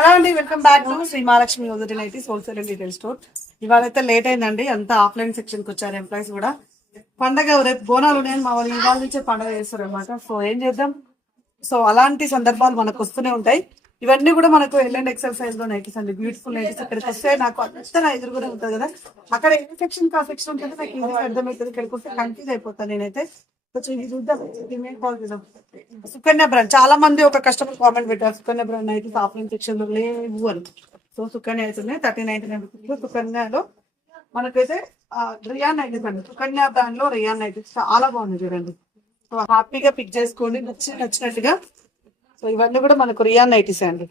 Hello అండి welcome back to Shri Mahalakshmi user IT wholesale and retail store ఇవాళ అయితే late అయిందండి అంతా ఆఫ్లైన్ సెక్షన్కి వచ్చారు ఎంప్లాయీస్ కూడా. పండగ రేపు బోనాలు ఉన్నాయని మా వాళ్ళు ఇవాళ నుంచే పండగ చేస్తారు అనమాట సో ఏం చేద్దాం? సో అలాంటి సందర్భాలు మనకు వస్తూనే ఉంటాయి. ఇవన్నీ కూడా మనకు ఎల్ఎండ్ ఎక్సర్సైజ్లో నైటీస్ అండి. బ్యూటిఫుల్ నైటీస్ ఇక్కడికి వస్తే నాకు అంతా నా ఎదురుగునే ఉంటుంది కదా. అక్కడ ఏ సెక్షన్ కా సెక్షన్ ఉంటుంది నాకు ఈజీగా అర్థమవుతుంది. ఇక్కడికి వస్తే కన్ఫ్యూజ్ అయిపోతాను నేనైతే. కొంచెం చూద్దాం సుకన్య బ్రాండ్ చాలా మంది ఒక కస్టమర్ కామెంట్ పెట్టారు. సుకన్య బ్రాండ్ అయితే ఆఫ్లైన్ సెక్షన్లో లేవు అని. సో సుకన్య అయితే థర్టీ నైన్టీ నైన్ రూపీస్ సుకన్యలో మనకైతే రియాన్ నైటీస్ అండి సుకన్య బ్రాండ్లో రియాన్ అయితే చాలా బాగుంది చూడండి. సో హ్యాపీగా పిక్ చేసుకోండి. నచ్చి నచ్చినట్టుగా. సో ఇవన్నీ కూడా మనకు రియాన్ నైటీస్ అండి.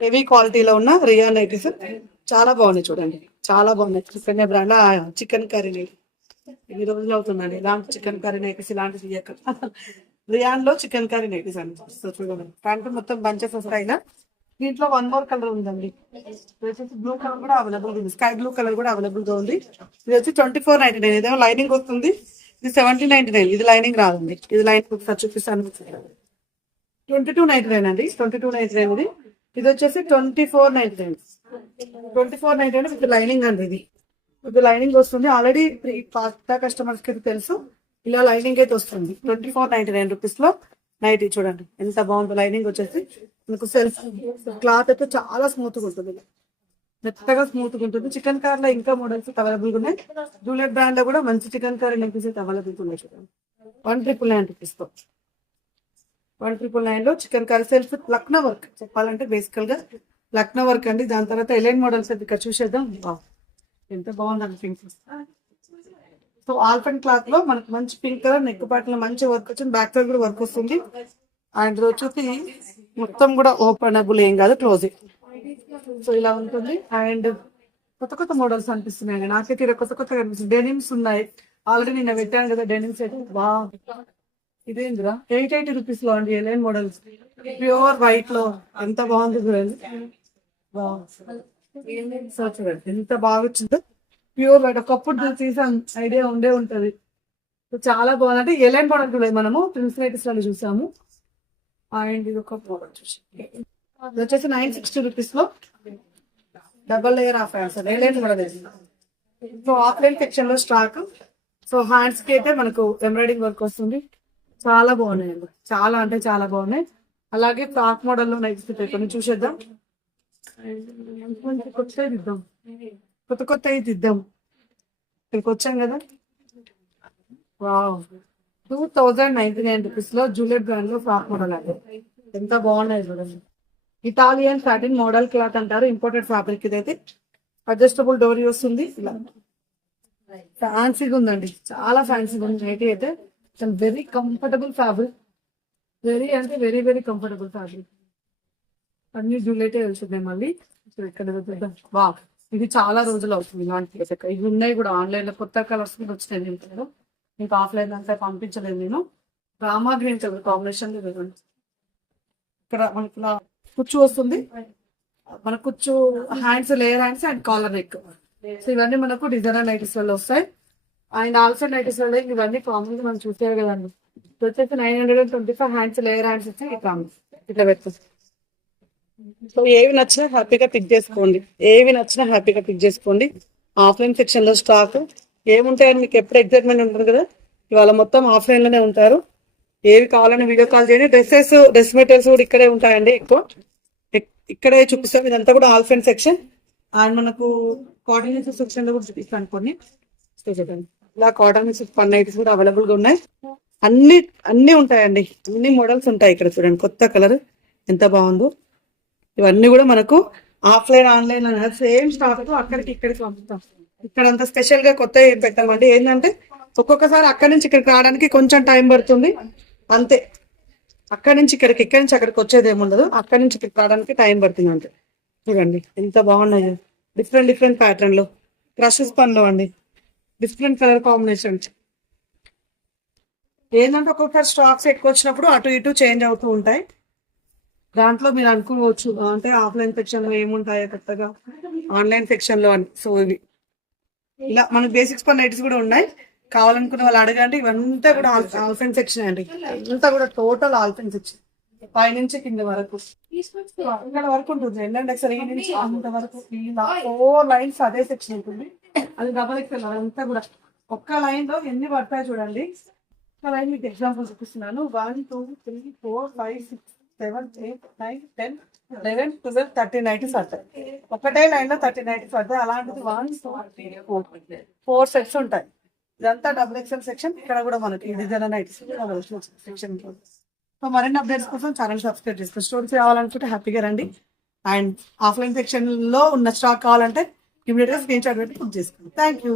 హెవీ క్వాలిటీలో ఉన్న రియాన్ నైటీస్ చాలా బాగున్నాయి చూడండి. చాలా బాగున్నాయి. Sukanya brand chikankari nighty. ఎన్ని రోజులు అవుతుందండి? ఇలాంటి చికెన్ కర్రీ నైటీస్ ఇలాంటివి చేయక రియాన్లో చికెన్ కర్రీ నైటీస్ అండి. చూడండి. ప్యాంట్ మొత్తం బంచెస్ వస్తాయి దీంట్లో వన్ మోర్ కలర్ ఉందండి. ఇది వచ్చేసి బ్లూ కలర్ కూడా అవైలబుల్ ఉంది. స్కై బ్లూ కలర్ కూడా అవైలబుల్గా ఉంది. ఇది వచ్చి ట్వంటీ ఫోర్ నైన్టీ నైన్. ఇదేమో లైనింగ్ వస్తుంది. ఇది సెవెంటీ నైన్టీ నైన్. ఇది లైనింగ్ రాదండి. ఇది లైనింగ్ ఒకసారి చూపిస్తాను. ట్వంటీ టూ నైన్టీ నైన్ అండి. ట్వంటీ టూ నైన్టీ నైన్ ఇది ఇది వచ్చేసి twenty four ninety nine. Twenty four ninety nine with lining అండి ఇది. ఇప్పుడు లైనింగ్ వస్తుంది. ఆల్రెడీ పాత కస్టమర్స్కి తెలుసు. ఇలా లైనింగ్ అయితే వస్తుంది. ట్వంటీ ఫోర్ నైన్టీ నైన్ రూపీస్లో నైట్ చూడండి. ఎంత బాగుందో లైనింగ్ వచ్చేసి. మీకు సెల్ఫ్ క్లాత్ అయితే చాలా స్మూత్గా ఉంటుంది. మెత్తగా స్మూత్గా ఉంటుంది. చికెన్ కార్లో ఇంకా మోడల్స్ అవైలబుల్ ఉన్నాయి. జూలియట్ బ్రాండ్లో కూడా మంచి చికెన్ కార్ నెక్లెస్ అయితే అవైలబుల్ ఉన్నాయి చూడండి. వన్ ట్రిపుల్ నైన్ రూపీస్తో. వన్ ట్రిపుల్ నైన్లో chikankari self Lucknow work చెప్పాలంటే బేసికల్గా లక్నో వర్క్ అండి. దాని తర్వాత ఎలైన్ మోడల్స్ అయితే ఇక్కడ చూసేద్దాం. వావ్. ఎంత బాగుందండి పింక్ సో ఆల్ఫన్ క్లాత్లో మనకి మంచి పింక్ కలర్ నెక్ పార్ట్లో మంచి వర్క్ వచ్చింది. బ్యాక్ సైడ్ కూడా వర్క్ వస్తుంది. అండ్ వచ్చేసి మొత్తం కూడా ఓపెనబుల్ ఏం కాదు క్లోజ్. సో ఇలా ఉంటుంది. అండ్ కొత్త కొత్త మోడల్స్ అనిపిస్తున్నాయి నాకైతే ఇక్కడ కొత్త కొత్త కనిపిస్తుంది డెనిమ్స్ ఉన్నాయి. ఆల్రెడీ నిన్న పెట్టాను కదా డెనిమ్స్ అయితే. వా ఇదేందిరా? ఎయిట్ ఎయిటీ రూపీస్లో అండి ఎలైన్ మోడల్స్. ప్యూర్ వైట్లో ఎంత బాగుంది చూడండి. సో చూడండి ఎంత బాగా వచ్చిందో. ప్యూర్ వైట్ ఒకప్పుడు తీసాం ఐడియా ఉండే ఉంటది. చాలా బాగుంది. అంటే ఎలైన్ ప్రోడక్ట్ కూడా మనము ప్రిన్స్లో చూసాము. అండ్ ఇది ఒక ప్రోడక్ట్ చూసాం ఇది వచ్చేసి నైన్ సిక్స్టీ రూపీస్లో double layer half hands A line కూడా సో ఆఫ్లైన్ సెక్షన్లో స్టాక్. సో హ్యాండ్స్కి అయితే మనకు ఎంబ్రాయిడింగ్ వర్క్ వస్తుంది. చాలా బాగున్నాయండి చాలా అంటే చాలా బాగున్నాయి. అలాగే ఫ్రాక్ మోడల్లో నైట్స్ కొన్ని చూసేద్దాం. మంచి ఇద్దాం కొత్త అయితే ఇద్దాం. ఇక్కడికి వచ్చాం కదా? Wow two thousand ninety nine రూపీస్లో జూలియట్ బ్రాండ్లో ఫ్రాక్ మోడల్ అండి. ఎంత బాగున్నాయి చూడండి. ఇటాలియన్ సాటిన్ మోడల్ క్లాత్ అంటారు. ఇంపోర్టెడ్ ఫ్యాబ్రిక్ ఇదైతే. అడ్జస్టబుల్ డోరీ వస్తుంది ఇలా. ఫ్యాన్సీగా ఉందండి చాలా ఫ్యాన్సీగా ఉంది నైటీ అయితే. వెరీ కంఫర్టబుల్ ఫ్యాబ్రిక్ వెరీ అంటే వెరీ వెరీ కంఫర్టబుల్ ఫ్యాబ్రిక్ అన్ని జూలైతే వెళ్తున్నాయి మళ్ళీ. సో ఇక్కడ చూద్దాం. వా ఇది చాలా రోజులు అవుతుంది ఇలాంటి ఇవి ఉన్నాయి కూడా ఆన్లైన్లో కొత్త కలర్స్ కూడా వచ్చినాయి నేను మీకు ఆఫ్లైన్ అంతా పంపించలేదు నేను. రామా గ్రీన్ కలర్ కాంబినేషన్ ఇక్కడ మనకి ఇలా కుచ్చు వస్తుంది. మన కుచ్చు hands layer hands and collar neck. So ఇవన్నీ మనకు డిజైనర్ నైటీస్ వల్ల వస్తాయి. అండ్ ఆల్సో నైటీస్ వల్ల ఇవన్నీ కామన్ మనం చూసే కదండి. వచ్చేసి nine hundred and twenty five hands layer hands వచ్చి ఇట్లా ఇట్లా పెడుతుంది సో ఏవి నచ్చినా హ్యాపీగా పిక్ చేసుకోండి. ఏవి నచ్చినా హ్యాపీగా పిక్ చేసుకోండి. ఆఫ్లైన్ సెక్షన్లో స్టాక్ ఏముంటాయని మీకు ఎప్పుడు ఎగ్జైట్మెంట్ ఉంటుంది కదా? ఇవాళ మొత్తం ఆఫ్లైన్లోనే ఉంటారు. ఏవి కావాలని వీడియో కాల్ చేయండి. డ్రెస్సెస్ డ్రెస్ మెటీరియల్స్ కూడా ఇక్కడే ఉంటాయండి ఎక్కువ. ఇక్కడే చూపిస్తాం. ఇదంతా కూడా ఆల్ఫ్లైన్ సెక్షన్ అండ్ మనకు కాటన్ సెక్షన్లో కూడా చూపిస్తాను కొన్ని ఇలా కాటన్ మిక్స్ పన్ నైటీస్ కూడా అవైలబుల్గా ఉన్నాయి. అన్ని అన్ని ఉంటాయండి. అన్ని మోడల్స్ ఉంటాయి ఇక్కడ చూడండి. కొత్త కలర్ ఎంత బాగుందో. ఇవన్నీ కూడా మనకు ఆఫ్లైన్ ఆన్లైన్ సేమ్ స్టాక్ అక్కడికి ఇక్కడికి పంపుతాం. ఇక్కడ అంత స్పెషల్గా కొత్త ఏం పెట్టామండి ఏంటంటే ఒక్కొక్కసారి అక్కడి నుంచి ఇక్కడికి రావడానికి కొంచెం టైం పడుతుంది. అంతే. అక్కడి నుంచి ఇక్కడికి ఇక్కడి నుంచి అక్కడికి వచ్చేది ఏముండదు అక్కడి నుంచి ఇక్కడికి రావడానికి టైం పడుతుంది అంతే. చూడండి ఎంత బాగున్నాయి. డిఫరెంట్ డిఫరెంట్ ప్యాటర్న్లో. క్రషెస్ పనులు అండి. డిఫరెంట్ కలర్ కాంబినేషన్ ఏంటంటే ఒక్కొక్కసారి స్టాక్స్ ఎక్కువ వచ్చినప్పుడు అటు ఇటు చేంజ్ అవుతూ ఉంటాయి. దాంట్లో మీరు అనుకోవచ్చు అంటే ఆఫ్లైన్ సెక్షన్లో ఏముంటాయో కొత్తగా ఆన్లైన్ సెక్షన్లో అని. సో ఇవి. ఇలా మనకు బేసిక్స్ పర్ నైట్స్ కూడా ఉన్నాయి. కావాలనుకున్న వాళ్ళు అడగండి. ఇవంతా కూడా ఆల్ఫైన్ సెక్షన్ అండి. అంతా కూడా టోటల్ ఆల్ఫైన్ సెక్షన్. పైనుంచి కింద వరకు. ఇక్కడ వరకు ఉంటుంది. ఏంటంటే ఒకసారి ఈ నుంచి అంత వరకు. ఫోర్ లైన్స్ అదే సెక్షన్ ఉంటుంది. అది డబల్ ఎక్సెల్ అదంతా కూడా. ఒక్క లైన్లో ఎన్ని పడతాయి చూడండి. ఒక లైన్ మీకు ఎగ్జాంపుల్ చూపిస్తున్నాను. One two three four five six seven eight nine ten eleven twelve thirty nineties పడతాయి ఒకటే లైన్ థర్టీ నైన్టీస్ పడతాయి అలాంటిది వన్ టూ ఫోర్ సెట్స్ ఉంటాయి. ఇదంతా డబుల్ ఎక్సెల్ సెక్షన్ ఇక్కడ కూడా మనకి డిజైన్ నైట్ సెక్షన్ సో మరిన్ని అప్డేట్స్ కోసం ఛానల్ సబ్స్క్రైబ్ చేసుకోండి స్టోర్స్ కావాలనుకుంటే హ్యాపీగా రండి. అండ్ ఆఫ్లైన్ సెక్షన్లో ఉన్న స్టాక్ కావాలంటే ఇమీడియట్గా స్క్రీన్ షాట్ పెట్టి బుక్ చేసుకోండి. Thank you